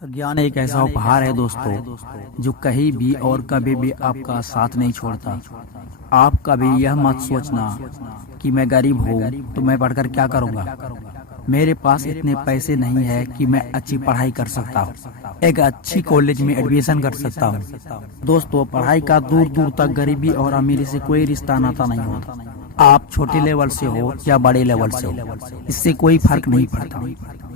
ज्ञान एक ऐसा उपहार है दोस्तों, जो कहीं भी और कभी भी आपका साथ नहीं छोड़ता। आप कभी यह मत सोचना कि मैं गरीब हूँ तो मैं पढ़कर क्या करूँगा, मेरे पास इतने पैसे नहीं है कि मैं अच्छी पढ़ाई कर सकता हूँ, एक अच्छी कॉलेज में एडमिशन कर सकता हूँ। दोस्तों, पढ़ाई का दूर दूर तक गरीबी और अमीरी से कोई रिश्ता नाता नहीं होता। आप छोटे लेवल से हो या बड़े लेवल से हो, इससे कोई फर्क नहीं पड़ता।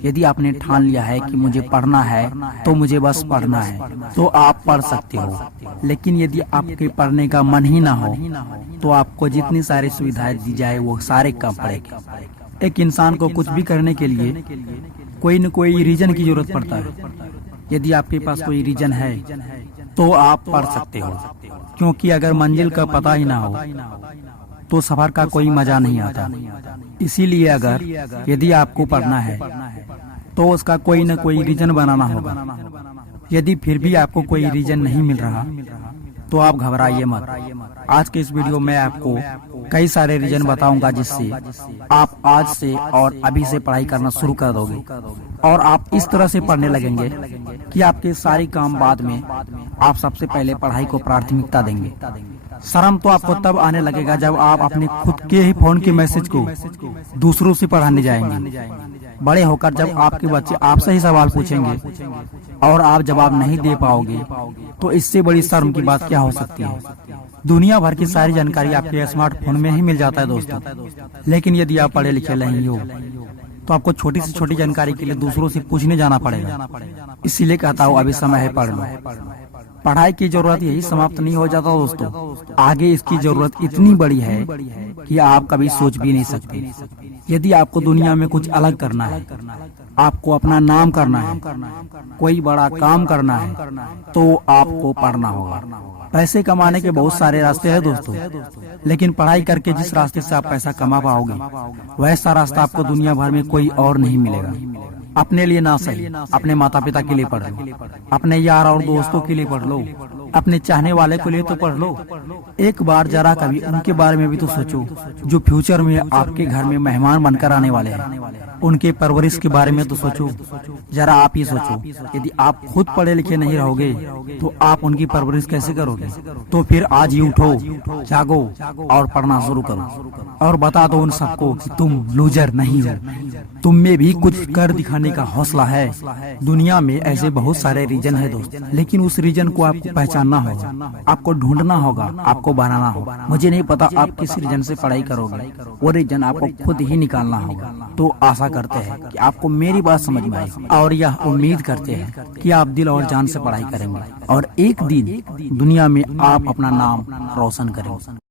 यदि आपने ठान लिया है कि मुझे पढ़ना है तो मुझे बस पढ़ना है, तो आप पढ़ सकते हो। लेकिन यदि आपके पढ़ने का मन ही ना हो तो आपको जितनी सारी सुविधाएं दी जाए वो सारे कम पड़ेगी। एक इंसान को कुछ भी करने के लिए कोई न कोई रीजन की जरूरत पड़ता है। यदि आपके पास कोई रीजन है तो आप पढ़ सकते हो, क्योंकि अगर मंजिल का पता ही ना हो तो सफर का कोई मजा नहीं आता। इसीलिए अगर यदि आपको पढ़ना है तो उसका कोई न कोई रीजन बनाना होगा। यदि फिर भी आपको कोई रीजन नहीं मिल रहा तो आप घबराइए मत। आज के इस वीडियो में आपको कई सारे रीजन बताऊंगा, जिससे आप आज से और अभी से पढ़ाई करना शुरू कर दोगे और आप इस तरह से पढ़ने लगेंगे कि आपके सारे काम बाद में आप सबसे पहले पढ़ाई को प्राथमिकता देंगे। शर्म तो आपको तब आने लगेगा जब आप अपने खुद के ही फोन के मैसेज को दूसरों से पढ़ाने जाएंगे। बड़े होकर जब आपके बच्चे आपसे ही सवाल पूछेंगे और आप जवाब नहीं दे पाओगे तो इससे बड़ी शर्म की बात क्या हो सकती है। दुनिया भर की सारी जानकारी आपके स्मार्टफोन में ही मिल जाता है दोस्तों, लेकिन यदि आप पढ़े लिखे नहीं हो तो आपको छोटी से छोटी जानकारी के लिए दूसरों से पूछने जाना पड़ेगा। इसीलिए कहता हूँ अभी समय है, पढ़ लो। पढ़ाई की जरूरत यही समाप्त नहीं हो जाता दोस्तों, आगे इसकी जरूरत इतनी बड़ी है कि आप कभी सोच भी नहीं सकते। यदि आपको दुनिया में कुछ अलग करना है, आपको अपना नाम करना है, कोई बड़ा काम करना है, तो आपको पढ़ना होगा। पैसे कमाने के बहुत सारे रास्ते हैं दोस्तों, लेकिन पढ़ाई करके जिस रास्ते से आप पैसा कमा पाओगे वैसा रास्ता आपको दुनिया भर में कोई और नहीं मिलेगा। अपने लिए ना सही, अपने माता पिता के लिए पढ़ लो, अपने यार और दोस्तों के लिए पढ़ लो, अपने चाहने वाले के लिए तो पढ़ लो। एक बार जरा कभी उनके बारे में भी तो सोचो जो फ्यूचर में आपके घर में मेहमान बनकर आने वाले हैं। उनके परवरिश के बारे में तो सोचो। जरा आप ही सोचो, यदि आप खुद पढ़े लिखे नहीं रहोगे तो आप उनकी परवरिश कैसे करोगे। तो फिर आज ही उठो, जागो और पढ़ना शुरू करो और बता दो उन सबको कि तुम लूजर नहीं हो, तुम में भी कुछ कर दिखाने का हौसला है। दुनिया में ऐसे बहुत सारे रीजन है दोस्त, लेकिन उस रीजन को आपको पहचानना होगा, आपको ढूंढना होगा, आपको बनाना होगा। मुझे नहीं पता आप किस रीजन से पढ़ाई करोगे, वो रीजन आपको खुद ही निकालना होगा। तो आशा करते हैं कि आपको मेरी बात समझ में आई और यह उम्मीद करते हैं कि आप दिल और जान से पढ़ाई करेंगे और एक दिन दुनिया में आप अपना नाम रोशन करेंगे।